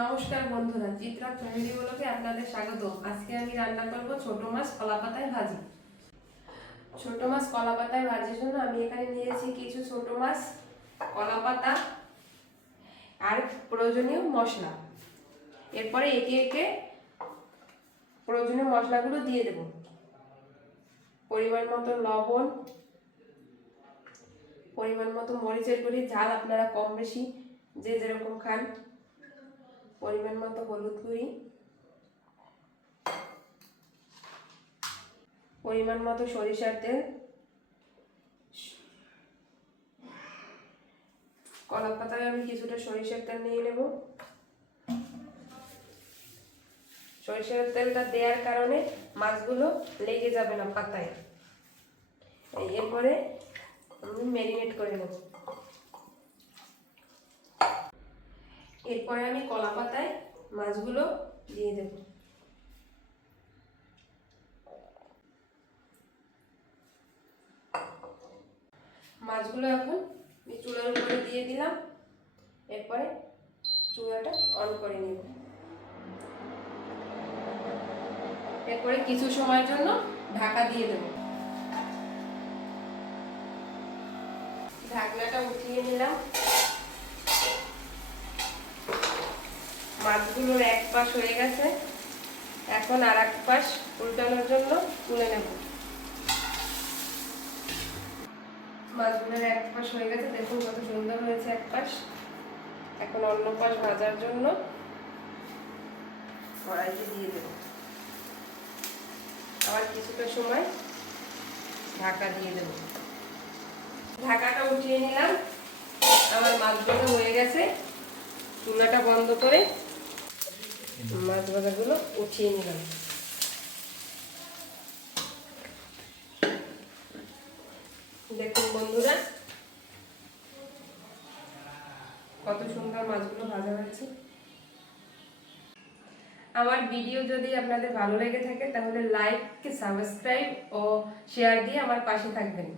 নমস্কার বন্ধুরা, চিত্রা ফ্যামিলি ব্লগে আপনাদের স্বাগত। আজকে আমি রান্না করব ছোট মাছ কলা পাতায় ভাজি। ছোট মাছ কলা পাতায় ভাজির জন্য আমি এখানে নিয়েছি কিছু ছোট মাছ, কলা পাতা আর প্রয়োজনীয় মশলা। এরপরে একে একে প্রয়োজনীয় মশলাগুলো দিয়ে দেব। পরিমাণ মতো লবণ, পরিমাণ মতো মরিচের গুঁড়ি, ঝাল আপনারা কম বেশি যে যেরকম খান, পরিমাণ মতো হলুদ গুঁড়ি, পরিমাণ মতো সরিষার তেল, কলা পাতায় আমি কিছুটা সরিষার তেল নিয়ে নেব। সরিষার তেলটা দেওয়ার কারণে মাছগুলো লেগে যাবে না পাতায়। এরপরে আমি ম্যারিনেট করে নেব। এরপরে আমি কলা পাতায় মাছগুলো দিয়ে দেব। মাছগুলো এখন চুলার উপরে দিয়ে দিলাম। এরপরে চুলাটা অন করে নেব। এরপরে কিছু সময়ের জন্য ঢাকা দিয়ে দেব। ঢাকনাটা উঠিয়ে নিলাম। মাছগুলোর এক পাশ হয়ে গেছে, এখন আর এক পাশ উল্টানোর জন্য তুলে নেব। মাছগুলোর এক পাশ হয়ে গেছে, দেখুন কত সুন্দর হয়েছে এক পাশ। এখন অন্য পাশ ভাজার জন্য কড়াইতে দিয়ে দেব। আবার কিছুটা সময় ঢাকা দিয়ে দেব। ঢাকাটা উঠিয়ে নিলাম। আমার মাছগুলো হয়ে গেছে। চুলাটা বন্ধ করে মাছ ভাজাগুলো উঠিয়ে নিলাম। দেখুন বন্ধুরা, কত সুন্দর মাছগুলো ভাজা হয়েছে। আমার ভিডিও যদি আপনাদের ভালো লেগে থাকে তাহলে লাইক, সাবস্ক্রাইব ও শেয়ার দিয়ে আমার পাশে থাকবেন।